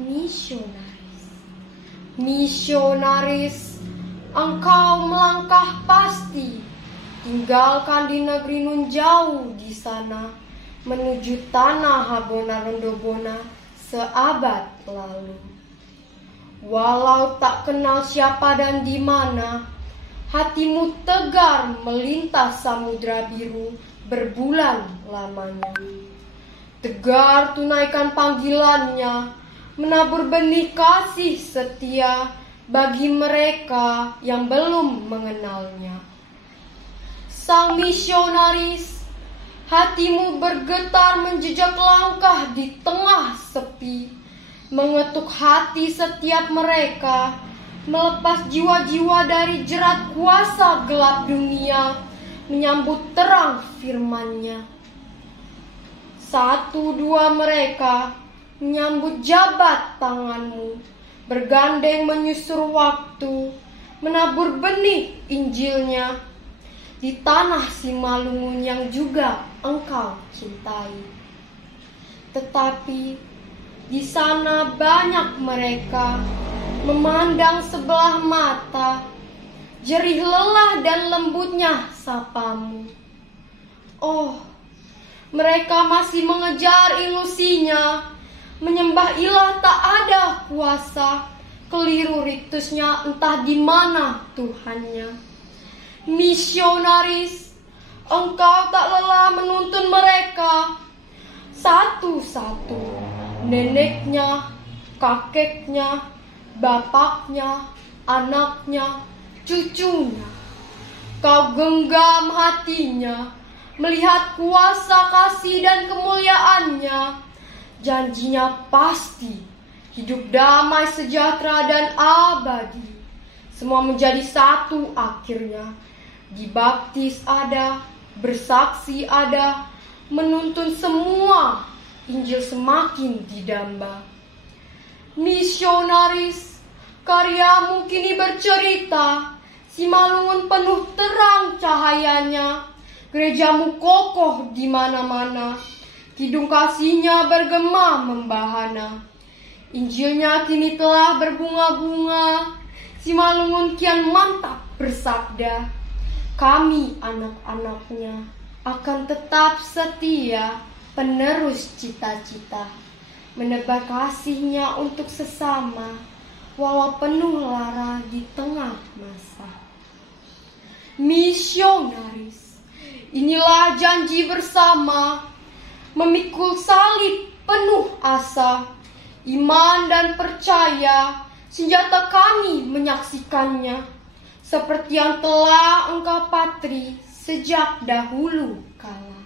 Misionaris, misionaris, engkau melangkah pasti, tinggalkan di negeri nun jauh di sana, menuju tanah Habona Rondobona seabad lalu. Walau tak kenal siapa dan di mana, hatimu tegar melintas samudra biru berbulan lamanya. Tegar tunaikan panggilannya, menabur benih kasih setia bagi mereka yang belum mengenalnya. Sang misionaris, hatimu bergetar menjejak langkah di tengah sepi, mengetuk hati setiap mereka, melepas jiwa-jiwa dari jerat kuasa gelap dunia, menyambut terang firman-Nya. Satu dua mereka menyambut jabat tanganmu, bergandeng menyusur waktu, menabur benih Injilnya di tanah Simalungun yang juga engkau cintai. Tetapi di sana banyak mereka memandang sebelah mata, jerih lelah dan lembutnya sapamu. Oh, mereka masih mengejar ilusinya, menyembah ilah tak ada kuasa, keliru ritusnya entah di mana Tuhannya. Misionaris, engkau tak lelah menuntun mereka satu-satu, neneknya, kakeknya, bapaknya, anaknya, cucunya. Kau genggam hatinya, melihat kuasa kasih dan kemuliaannya. Janjinya pasti, hidup damai, sejahtera, dan abadi. Semua menjadi satu akhirnya. Dibaptis ada, bersaksi ada, menuntun semua, Injil semakin didamba. Misionaris, karyamu kini bercerita, Simalungun penuh terang cahayanya. Gerejamu kokoh di mana-mana, kidung kasihnya bergema membahana. Injilnya kini telah berbunga-bunga, Simalungun kian mantap bersabda, kami anak-anaknya akan tetap setia, penerus cita-cita, menebar kasihnya untuk sesama, walau penuh lara di tengah masa. Misionaris, inilah janji bersama, memikul salib penuh asa, iman dan percaya, senjata kami menyaksikannya, seperti yang telah engkau patri sejak dahulu kala.